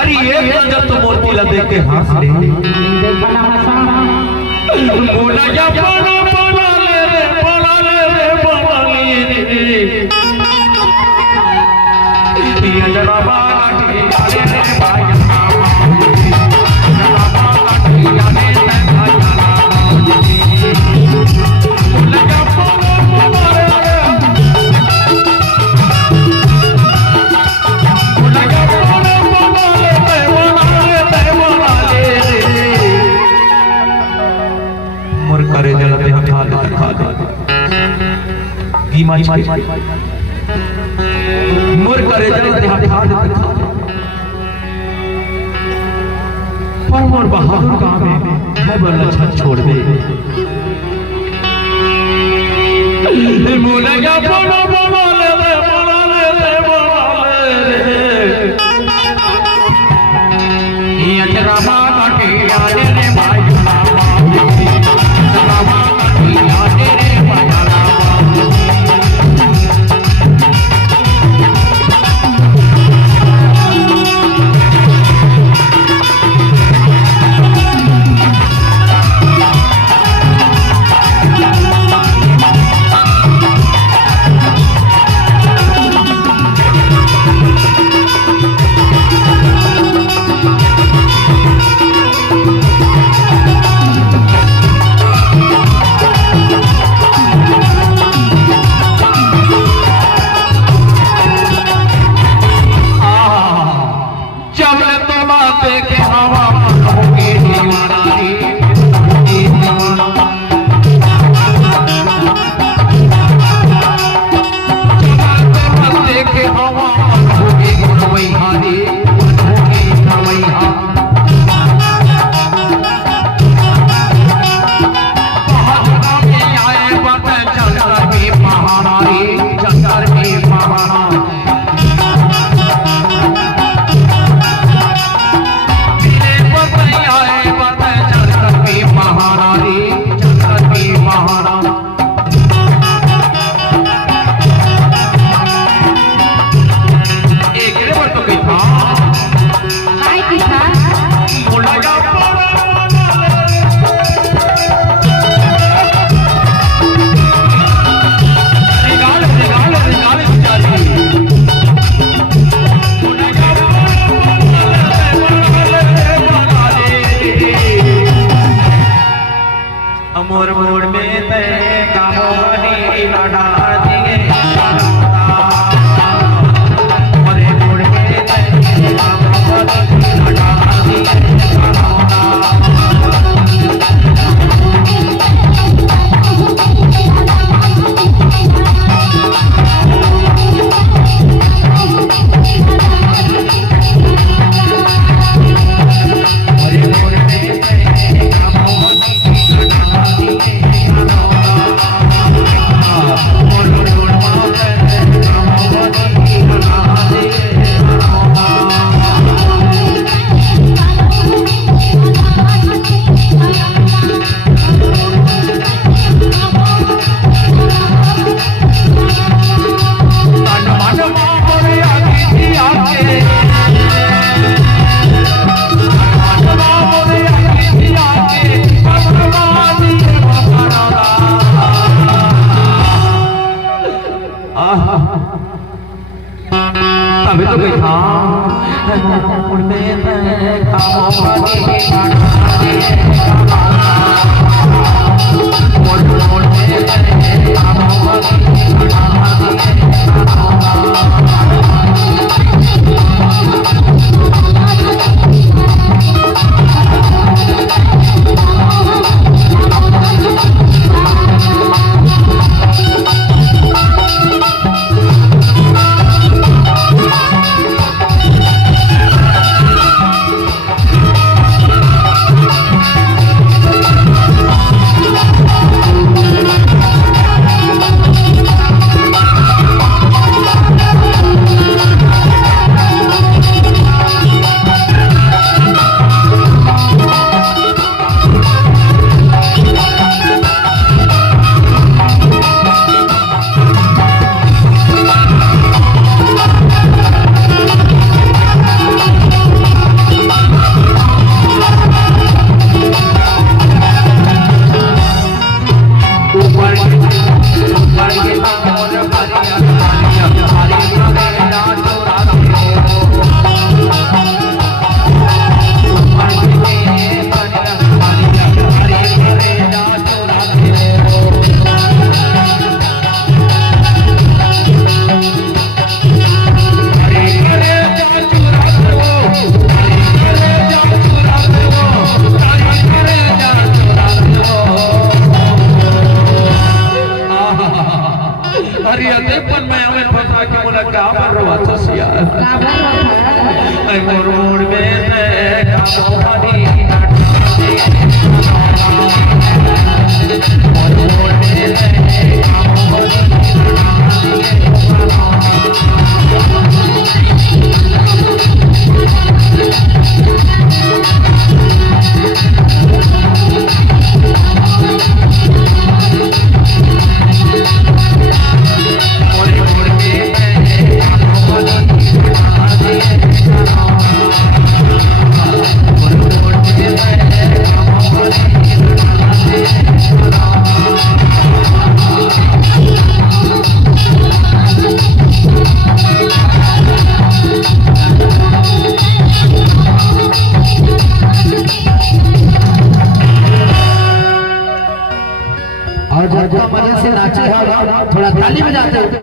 अरे ये जब तो मोती ला देख के हंस ले बोला जा बना ले रे बना ले ये जनाबा काटी जाने रे भाई जनाबा काटी जाने रे भाई बोला जा बना ले करे जलते खा दे गीमा मोर करे जलते खा दे पर मोर बहादुर काम है बल्ला छत छोड़ दे बोला क्या बोला ले ये अजराबा काटे आने रे भाई मोर मोर में ते कामो बनी लाडा दिए मोरे मोर में ते कामो बनी लाडा दिए तभी तो गई था मोर में ते कामो बनी लाडा दिए मोर मोर में ते कामो बनी लाडा दिए मन में आवे पता कि मोला का बरवा थसिया का बरवा ऐ मोरोड़ में का मोहनी और मजे से नाचे, थोड़ा ताली बजाते।